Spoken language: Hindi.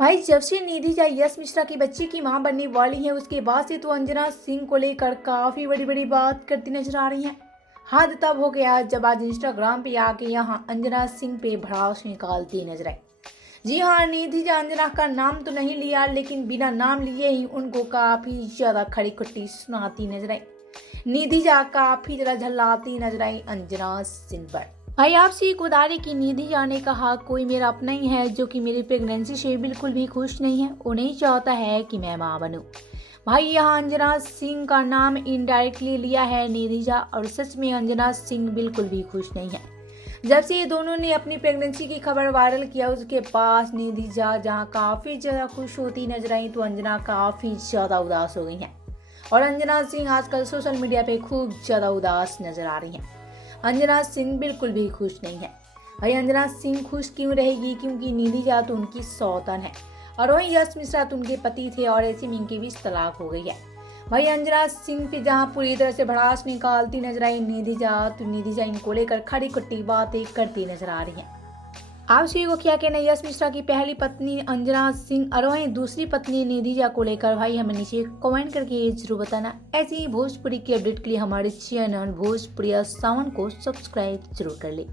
भाई जब से निधि झा यश मिश्रा की बच्ची की मां बनने वाली है उसके बाद से तो अंजना सिंह को लेकर काफी बड़ी बड़ी बात करती नजर आ रही है। हद तब हो गया जब आज इंस्टाग्राम पे आके यहाँ अंजना सिंह पे भड़ास निकालती नजर आई। जी हाँ, निधि झा अंजना का नाम तो नहीं लिया लेकिन बिना नाम लिए ही उनको काफी ज्यादा खड़ी खुट्टी सुनाती नजर आई। निधि झा काफी ज्यादा झल्लाती नजर आई अंजना सिंह पर। भाई आपसे एक गुजारिश की निधि झा ने कहा कोई मेरा अपना ही है जो कि मेरी प्रेगनेंसी से बिल्कुल भी खुश नहीं है, वो नहीं चाहता है कि मैं मां बनूं। भाई यहाँ अंजना सिंह का नाम इनडायरेक्टली लिया है निधि झा और सच में अंजना सिंह बिल्कुल भी खुश नहीं है। जब से ये दोनों ने अपनी प्रेगनेंसी की खबर वायरल किया उसके पास निधि झा जहाँ काफी ज्यादा खुश होती नजर आई तो अंजना काफी ज्यादा उदास हो गई है। और अंजना सिंह आजकल सोशल मीडिया पे खूब ज्यादा उदास नजर आ रही है। अंजना सिंह बिल्कुल भी खुश नहीं है। भाई अंजना सिंह खुश क्यों रहेगी, क्योंकि निधि झा तो उनकी सौतन है और वहीं यश मिश्रा तो उनके पति थे और ऐसे में इनके बीच तलाक हो गई है। भाई अंजना सिंह पे जहां पूरी तरह से भड़ास निकालती नजर आई निधि झा, तो निधि झा इनको लेकर खड़ी खुट्टी बातें करती नजर आ रही है। आप सभी को क्या कहना है यश मिश्रा की पहली पत्नी अंजना सिंह और वहीं दूसरी पत्नी निधि झा को लेकर? भाई हमें नीचे कमेंट करके जरूर बताना। ऐसी ही भोजपुरी की अपडेट के लिए हमारे चैनल भोजपुरी सावन को सब्सक्राइब जरूर कर ले।